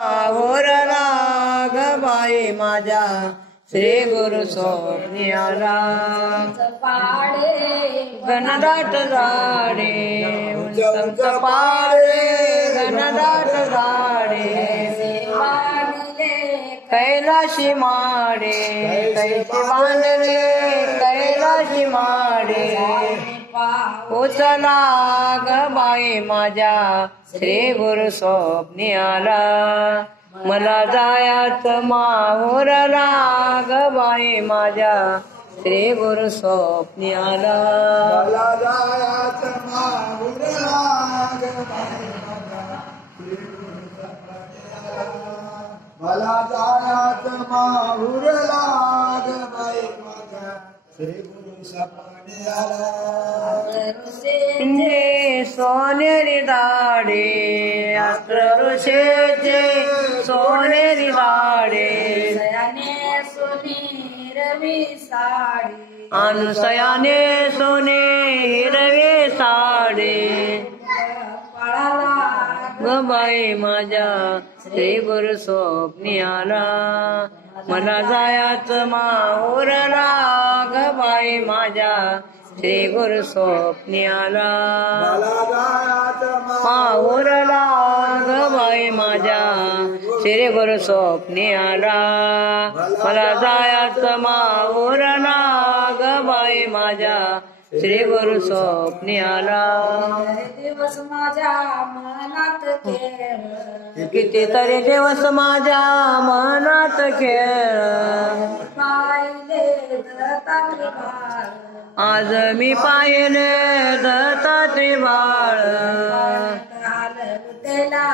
Orla ग बाई माझ्या श्री गुरु स्वप्नी आला घनदाट झाडे उंच पाडे घनदाट झाडे कैलाशी माडे कैसे बांधले कैलाशी माडे उचला ग बाई माझ्या श्री गुरु स्वप्नी आला मला जायाच माहुरला ग बाई माझ्या श्री गुरु स्वप्नी आला मला जायाच माहुरला ग बाई माझ्या मला जायाच माहुरला ग बाई माझ्या श्री गुरु स्वप्नी आला सोनेरी दाडे अस्त्र ऋषेचे सोनेरी दाडे अनुसयाने सोने हिरवे साडे ग बाई माझ्या श्री गुरु स्वप्नी आला मला जायाच माहुरला ग बाई माझ्या श्री गुरु स्वप्नी आला माहुरला ग बाई माझ्या श्री गुरु स्वप्नी आला मला जायाच माहुरला ग बाई माझ्या श्री गुरु स्वप्नी आला दिवस माझ्या मनात खेळ कितीतरी दिवस माझ्या मनात खेळ पाहिले दत्तात्रय बाळ आज मी पाहिले दत्तात्रय बाळ हलवतेला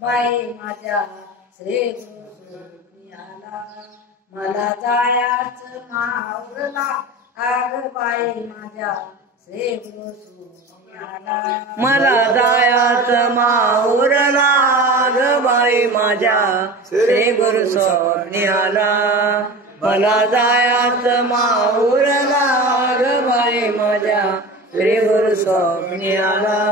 बाई माझ्या श्री गुरु स्वप्नी आला मला जायाच माहुरला आग बाई माझ्या श्री गुरु स्वप्नी आला मला जायाच माहुरला ग बाई माझ्या श्री गुरु स्वप्नी आला मला जायाच माहुरला ग बाई माझ्या श्री गुरु स्वप्नी आला